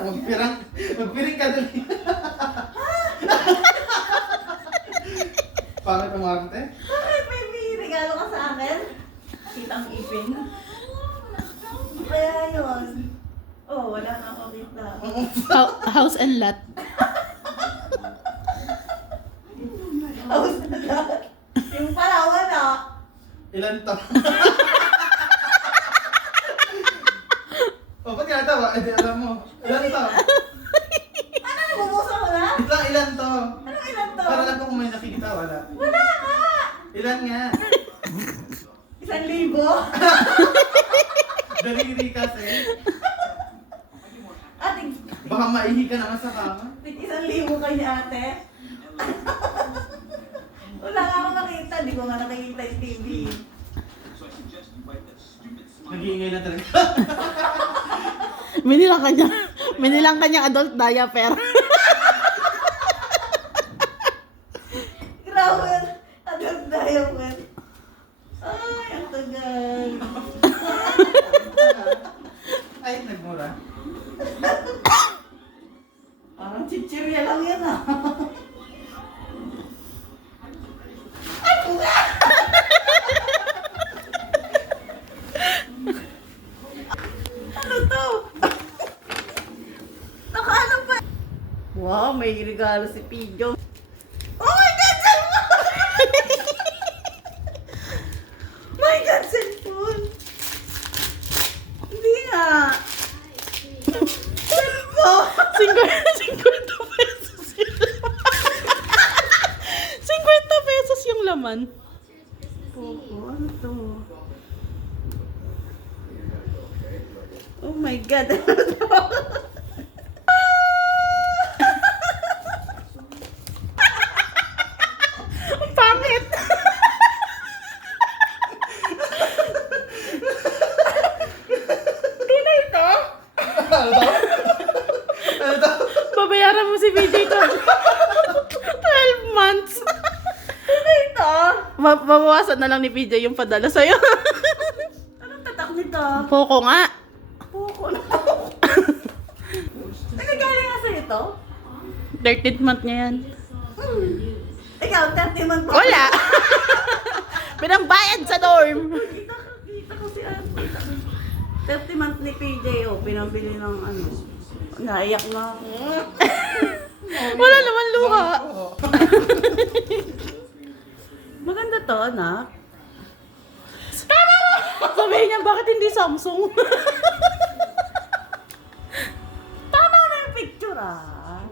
Magpiring ka dali. Pangit ang arte? Bakit may regalo ka sa akin? Kitang ipin. Kaya yun. Oh, wala na ako kita. House and lot. House na lahat. Yung pala, wala. Ilan to? Oh, ba't ka natawa? Eh, di alam mo. Ilan to? Ano, nabubuksan mo na? Wait lang, ilan to? Ano ilan to? Para alam ko kung may nakikita, wala. Wala nga! Ilan nga? 1,000. Daliri kasi. Ate, Baka maihi ka naman sa kama. 1,000 kay ni ate. Wala nga ako nakita, di ko nga nakikita yung TV. Nag-iingay na talaga. Minilang kanya adult diaper. Grabe, adult diaper. Ay, ang tagal. Ay, nagmura. Parang chichirya lang yan ah. Ano to? Nakaano pa? Wow, may regalo si Pijo. Oh my God, cellphone! My God, cellphone! Hindi nga. Cellphone! 50 pesos yung laman. 50 pesos yung laman. Poco, ano to? Oh my God, ano to? Ang pangit. Hindi na ito? Ano to? Ano to? Babayaran mo si BJ ko. 12 months. Hindi na ito? Babawasan na lang ni PJ yung padala sa'yo. Anong tatak nito? Poco nga. Poco na. Nagagaling nga sa'yo ito? 13th month niya yan. Ikaw, 30 man pa. Wala. Pinambayad sa dorm. Kita ko si Ate. 30 month ni PJ, oh, pinambili ng ano. Naiyak na ako. Wala naman luha. Maganda to, anak. Sabihin niya, bakit hindi Samsung? Tama na yung picture, ah.